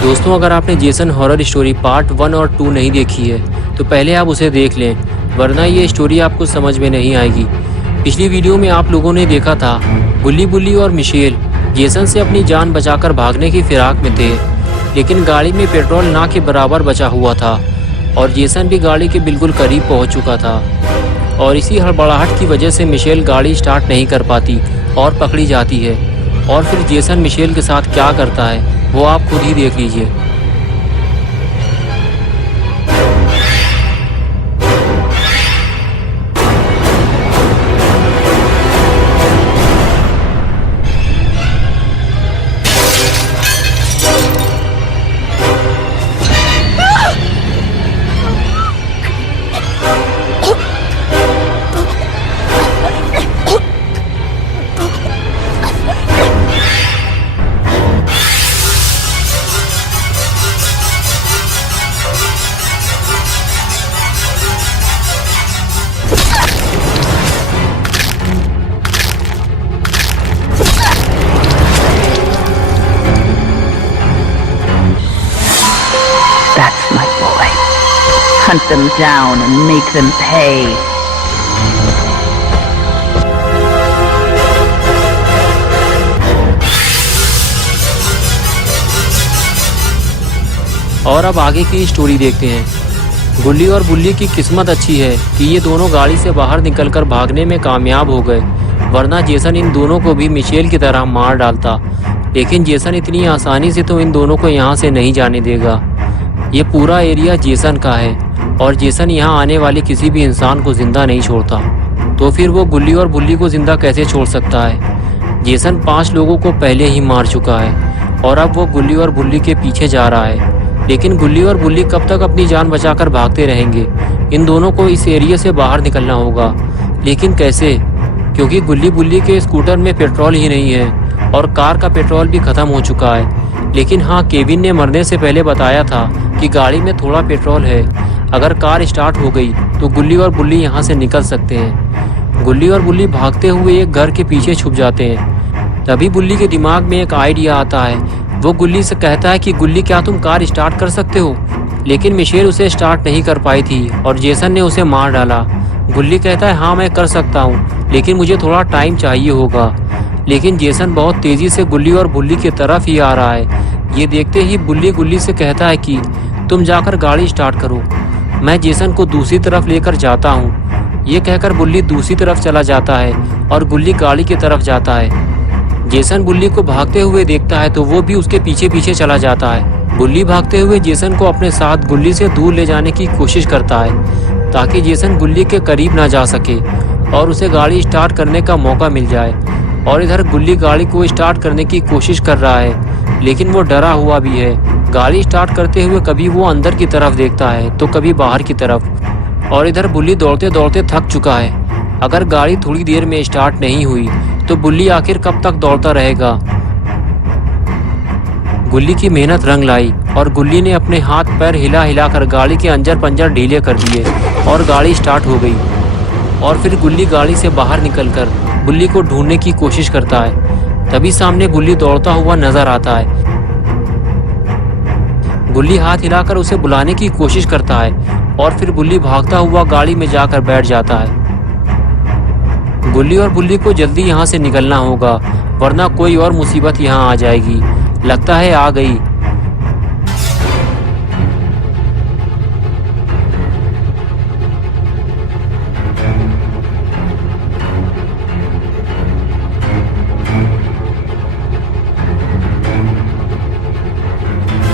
दोस्तों, अगर आपने जेसन हॉरर स्टोरी पार्ट 1 और 2 नहीं देखी है तो पहले आप उसे देख लें, वरना ये स्टोरी आपको समझ में नहीं आएगी। पिछली वीडियो में आप लोगों ने देखा था गुल्ली बुल्ली और मिशेल जेसन से अपनी जान बचाकर भागने की फिराक में थे, लेकिन गाड़ी में पेट्रोल ना के बराबर बचा हुआ था और जेसन भी गाड़ी के बिल्कुल करीब पहुंच चुका था। और इसी हड़बड़ाहट की वजह से मिशेल गाड़ी स्टार्ट नहीं कर पाती और पकड़ी जाती है। और फिर जेसन मिशेल के साथ क्या करता है वो आप खुद ही देख लीजिए। That's my boy. Hunt them down and make them pay. और अब आगे की स्टोरी देखते हैं। गुल्ली और बुल्ली की किस्मत अच्छी है कि ये दोनों गाड़ी से बाहर निकलकर भागने में कामयाब हो गए, वरना जेसन इन दोनों को भी मिशेल की तरह मार डालता। लेकिन जेसन इतनी आसानी से तो इन दोनों को यहाँ से नहीं जाने देगा। ये पूरा एरिया जेसन का है और जेसन यहाँ आने वाले किसी भी इंसान को जिंदा नहीं छोड़ता, तो फिर वो गुल्ली और बुल्ली को जिंदा कैसे छोड़ सकता है। जेसन 5 लोगों को पहले ही मार चुका है और अब वो गुल्ली और बुल्ली के पीछे जा रहा है। लेकिन गुल्ली और बुल्ली कब तक अपनी जान बचाकर भागते रहेंगे? इन दोनों को इस एरिया से बाहर निकलना होगा, लेकिन कैसे? क्योंकि गुल्ली बुल्ली के स्कूटर में पेट्रोल ही नहीं है और कार का पेट्रोल भी खत्म हो चुका है। लेकिन हाँ, केविन ने मरने से पहले बताया था कि गाड़ी में थोड़ा पेट्रोल है। अगर कार स्टार्ट हो गई तो गुल्ली और बुल्ली यहाँ से निकल सकते हैं। गुल्ली और बुल्ली भागते हुए एक घर के पीछे छुप जाते हैं। तभी बुल्ली के दिमाग में एक आइडिया आता है। वो गुल्ली से कहता है कि गुल्ली, क्या तुम कार स्टार्ट कर सकते हो? लेकिन मिशेल उसे स्टार्ट नहीं कर पाई थी और जेसन ने उसे मार डाला। गुल्ली कहता है, हाँ मैं कर सकता हूँ, लेकिन मुझे थोड़ा टाइम चाहिए होगा। लेकिन जेसन बहुत तेज़ी से गुल्ली और बुल्ली की तरफ ही आ रहा है। ये देखते ही बुल्ली गुल्ली से कहता है कि तुम जाकर गाड़ी स्टार्ट करो, मैं जेसन को दूसरी तरफ लेकर जाता हूँ। ये कहकर बुल्ली दूसरी तरफ चला जाता है और गुल्ली गाड़ी की तरफ जाता है। जेसन बुल्ली को भागते हुए देखता है तो वो भी उसके पीछे पीछे चला जाता है। बुल्ली भागते हुए जेसन को अपने साथ गुल्ली से दूर ले जाने की कोशिश करता है ताकि जेसन गुल्ली के करीब ना जा सके और उसे गाड़ी स्टार्ट करने का मौका मिल जाए। और इधर गुल्ली गाड़ी को स्टार्ट करने की कोशिश कर रहा है, लेकिन वो डरा हुआ भी है। गाड़ी स्टार्ट करते हुए कभी वो अंदर की तरफ देखता है तो कभी बाहर की तरफ। और इधर बुल्ली दौड़ते दौड़ते थक चुका है। अगर गाड़ी थोड़ी देर में स्टार्ट नहीं हुई तो बुल्ली आखिर कब तक दौड़ता रहेगा? गुल्ली की मेहनत रंग लाई और गुल्ली ने अपने हाथ पैर हिला हिलाकर गाड़ी के अंजर पंजर ढीले कर दिए और गाड़ी स्टार्ट हो गई। और फिर गुल्ली गाड़ी से बाहर निकलकर बुल्ली को ढूंढने की कोशिश करता है। तभी सामने बुल्ली दौड़ता हुआ नजर आता है। गुल्ली हाथ हिलाकर उसे बुलाने की कोशिश करता है और फिर बुल्ली भागता हुआ गाड़ी में जाकर बैठ जाता है। गुल्ली और बुल्ली को जल्दी यहाँ से निकलना होगा, वरना कोई और मुसीबत यहाँ आ जाएगी। लगता है आ गई।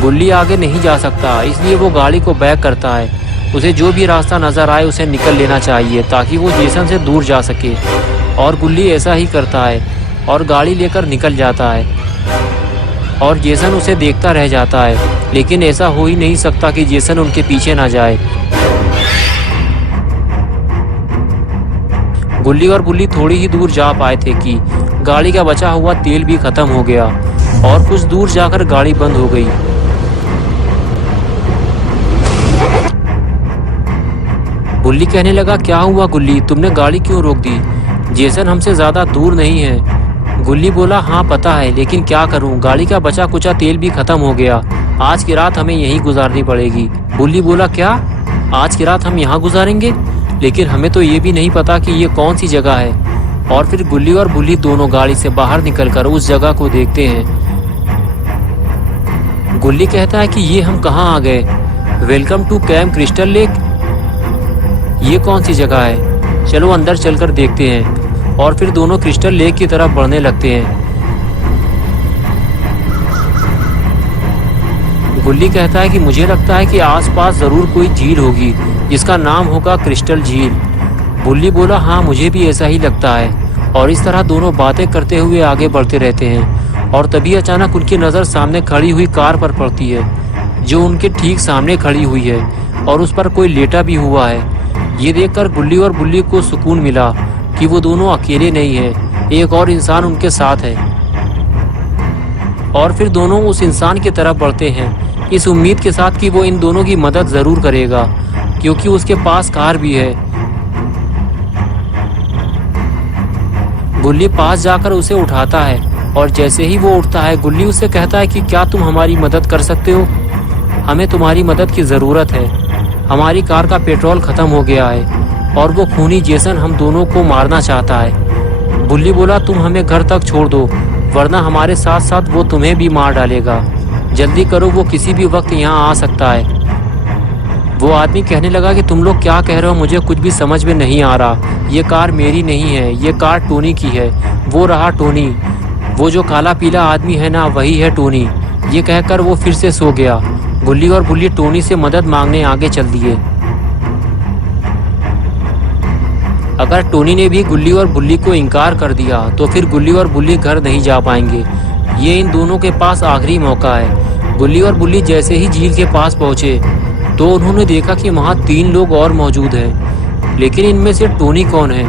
गुल्ली आगे नहीं जा सकता, इसलिए वो गाड़ी को बैक करता है। उसे जो भी रास्ता नजर आए उसे निकल लेना चाहिए ताकि वो जेसन से दूर जा सके। और गुल्ली ऐसा ही करता है और गाड़ी लेकर निकल जाता है और जेसन उसे देखता रह जाता है। लेकिन ऐसा हो ही नहीं सकता कि जेसन उनके पीछे ना जाए। गुल्ली और बुल्ली थोड़ी ही दूर जा पाए थे कि गाड़ी का बचा हुआ तेल भी खत्म हो गया और कुछ दूर जाकर गाड़ी बंद हो गई। बुल्ली कहने लगा, क्या हुआ गुल्ली, तुमने गाड़ी क्यों रोक दी? जेसन हमसे ज़्यादा दूर नहीं है। गुल्ली बोला, हाँ पता है, लेकिन क्या करूं, गाड़ी का बचा कुचा तेल भी खत्म हो गया आज की रात हमें यहीं गुजारनी पड़ेगी। बुल्ली बोला, क्या आज की रात हम यहाँ गुजारेंगे? लेकिन हमें तो ये भी नहीं पता कि ये कौन सी जगह है। और फिर गुल्ली और बुल्ली दोनों गाड़ी से बाहर निकलकर उस जगह को देखते हैं। गुल्ली कहता है कि ये हम कहाँ आ गए? Welcome to Camp Crystal Lake. ये कौन सी जगह है? चलो अंदर चलकर देखते हैं। और फिर दोनों क्रिस्टल लेक की तरफ बढ़ने लगते हैं। गुल्ली कहता है कि मुझे लगता है कि आसपास जरूर कोई झील होगी जिसका नाम होगा क्रिस्टल झील। बुल्ली बोला, हाँ मुझे भी ऐसा ही लगता है। और इस तरह दोनों बातें करते हुए आगे बढ़ते रहते हैं। और तभी अचानक उनकी नज़र सामने खड़ी हुई कार पर पड़ती है जो उनके ठीक सामने खड़ी हुई है और उस पर कोई लेटा भी हुआ है। ये देखकर गुल्ली और बुल्ली को सुकून मिला कि वो दोनों अकेले नहीं हैं, एक और इंसान उनके साथ है। और फिर दोनों उस इंसान की तरफ बढ़ते हैं, इस उम्मीद के साथ कि वो इन दोनों की मदद ज़रूर करेगा क्योंकि उसके पास कार भी है। गुल्ली पास जाकर उसे उठाता है और जैसे ही वो उठता है गुल्ली उससे कहता है कि क्या तुम हमारी मदद कर सकते हो? हमें तुम्हारी मदद की ज़रूरत है। हमारी कार का पेट्रोल ख़त्म हो गया है और वो खूनी जेसन हम दोनों को मारना चाहता है। बुल्ली बोला, तुम हमें घर तक छोड़ दो वरना हमारे साथ साथ वो तुम्हें भी मार डालेगा। जल्दी करो, वो किसी भी वक्त यहाँ आ सकता है। वो आदमी कहने लगा कि तुम लोग क्या कह रहे हो? मुझे कुछ भी समझ में नहीं आ रहा। ये कार मेरी नहीं है, ये कार टोनी की है। वो रहा टोनी, वो जो काला पीला आदमी है ना, वही है टोनी। ये कहकर वो फिर से सो गया। गुल्ली और बुल्ली टोनी से मदद मांगने आगे चल दिए। अगर टोनी ने भी गुल्ली और बुल्ली को इनकार कर दिया तो फिर गुल्ली और बुल्ली घर नहीं जा पाएंगे। ये इन दोनों के पास आखिरी मौका है। गुल्ली और बुल्ली जैसे ही झील के पास पहुंचे तो उन्होंने देखा कि वहां 3 लोग और मौजूद हैं, लेकिन इनमें से टोनी कौन है?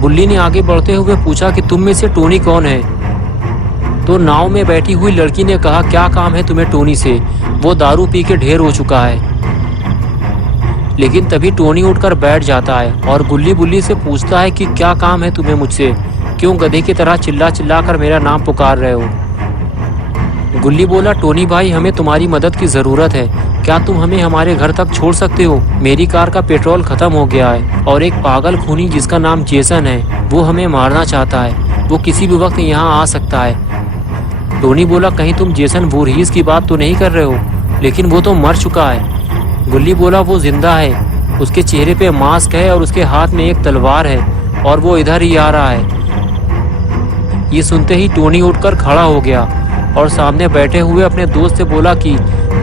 बुल्ली ने आगे बढ़ते हुए पूछा कि तुम में से टोनी कौन है? तो नाव में बैठी हुई लड़की ने कहा, क्या काम है तुम्हें टोनी से? वो दारू पी के ढेर हो चुका है। लेकिन तभी टोनी उठकर बैठ जाता है और गुल्ली बुल्ली से पूछता है कि क्या काम है तुम्हें मुझसे? क्यों गधे की तरह चिल्ला चिल्ला कर मेरा नाम पुकार रहे हो? गुल्ली बोला, टोनी भाई हमें तुम्हारी मदद की ज़रूरत है। क्या तुम हमें हमारे घर तक छोड़ सकते हो? मेरी कार का पेट्रोल ख़त्म हो गया है और एक पागल खूनी जिसका नाम जेसन है वो हमें मारना चाहता है। वो किसी भी वक्त यहाँ आ सकता है। टोनी बोला, कहीं तुम जेसन वोरहीस की बात तो नहीं कर रहे हो? लेकिन वो तो मर चुका है। गुल्ली बोला, वो जिंदा है। उसके चेहरे पे मास्क है और उसके हाथ में एक तलवार है और वो इधर ही आ रहा है। ये सुनते ही टोनी उठकर खड़ा हो गया और सामने बैठे हुए अपने दोस्त से बोला कि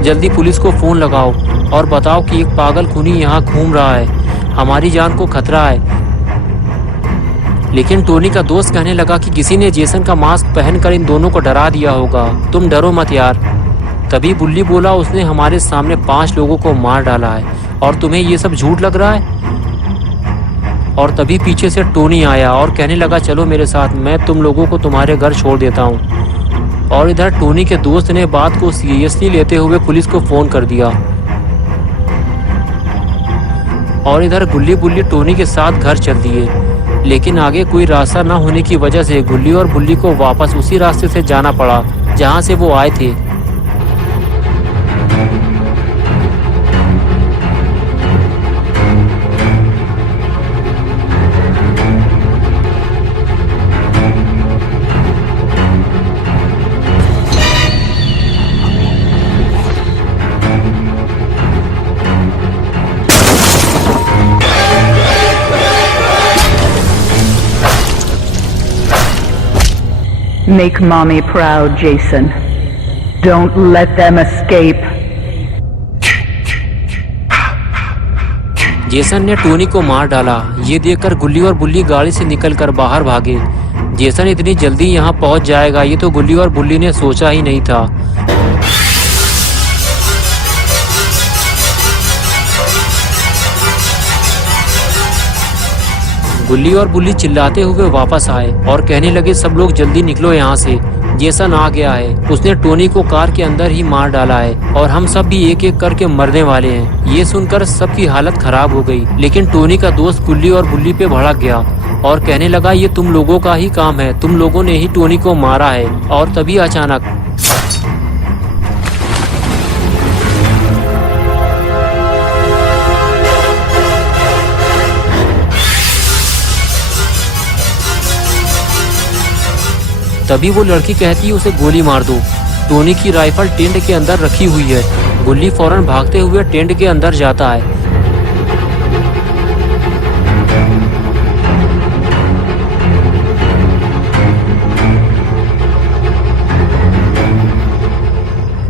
जल्दी पुलिस को फ़ोन लगाओ और बताओ कि एक पागल खूनी यहाँ घूम रहा है, हमारी जान को खतरा है। लेकिन टोनी का दोस्त कहने लगा कि किसी ने जेसन का मास्क पहनकर इन दोनों को डरा दिया होगा, तुम डरो मत यार। तभी बुल्ली बोला, उसने हमारे सामने 5 लोगों को मार डाला है और तुम्हें ये सब झूठ लग रहा है? और तभी पीछे से टोनी आया और कहने लगा, चलो मेरे साथ, मैं तुम लोगों को तुम्हारे घर छोड़ देता हूँ। और इधर टोनी के दोस्त ने बात को सीरियसली लेते हुए पुलिस को फ़ोन कर दिया। और इधर गुल्ली बुल्ली टोनी के साथ घर चल दिए। लेकिन आगे कोई रास्ता न होने की वजह से गुल्ली और बुल्ली को वापस उसी रास्ते से जाना पड़ा जहाँ से वो आए थे। Make mommy proud, Jason. Don't let them escape. Jason ने टोनी को मार डाला। ये देखकर गुल्ली और बुल्ली गाड़ी से निकलकर बाहर भागे। जेसन इतनी जल्दी यहाँ पहुँच जाएगा ये तो गुल्ली और बुल्ली ने सोचा ही नहीं था। गुल्ली और बुल्ली चिल्लाते हुए वापस आए और कहने लगे, सब लोग जल्दी निकलो यहाँ से। जेसन आ गया है। उसने टोनी को कार के अंदर ही मार डाला है और हम सब भी एक एक करके मरने वाले हैं। ये सुनकर सबकी हालत खराब हो गई, लेकिन टोनी का दोस्त गुल्ली और बुल्ली पे भड़क गया और कहने लगा ये तुम लोगों का ही काम है, तुम लोगों ने ही टोनी को मारा है। और तभी अचानक वो लड़की कहती है उसे गोली मार दो। टोनी की राइफल टेंट के अंदर रखी हुई है। गुल्ली फौरन भागते हुए टेंट के अंदर जाता है।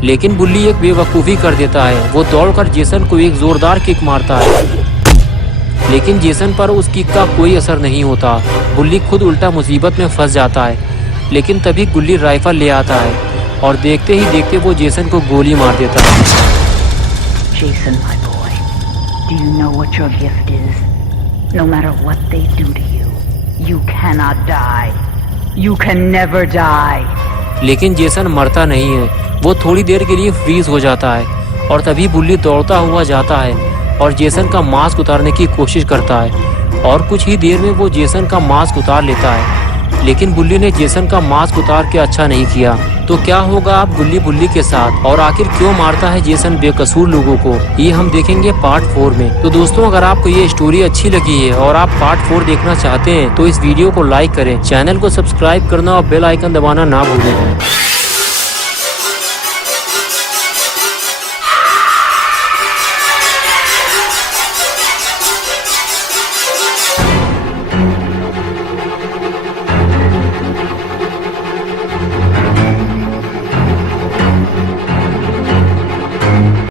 लेकिन बुल्ली एक बेवकूफ़ी कर देता है। वो दौड़कर जेसन को एक जोरदार किक मारता है, लेकिन जेसन पर उस किक का कोई असर नहीं होता। बुल्ली खुद उल्टा मुसीबत में फंस जाता है। लेकिन तभी गुल्ली राइफल ले आता है और देखते ही देखते वो जेसन को गोली मार देता है। Jason, my boy, do you know what your gift is? No matter what they do to you, you cannot die. You can never die. लेकिन जेसन मरता नहीं है। वो थोड़ी देर के लिए फ्रीज हो जाता है और तभी बुल्ली दौड़ता हुआ जाता है और जेसन का मास्क उतारने की कोशिश करता है और कुछ ही देर में वो जेसन का मास्क उतार लेता है। लेकिन बुल्ली ने जेसन का मास्क उतार के अच्छा नहीं किया। तो क्या होगा अब गुल्ली बुल्ली के साथ, और आखिर क्यों मारता है जेसन बेकसूर लोगों को, ये हम देखेंगे पार्ट 4 में। तो दोस्तों, अगर आपको ये स्टोरी अच्छी लगी है और आप पार्ट 4 देखना चाहते हैं तो इस वीडियो को लाइक करें, चैनल को सब्सक्राइब करना और बेल आइकन दबाना ना भूलें।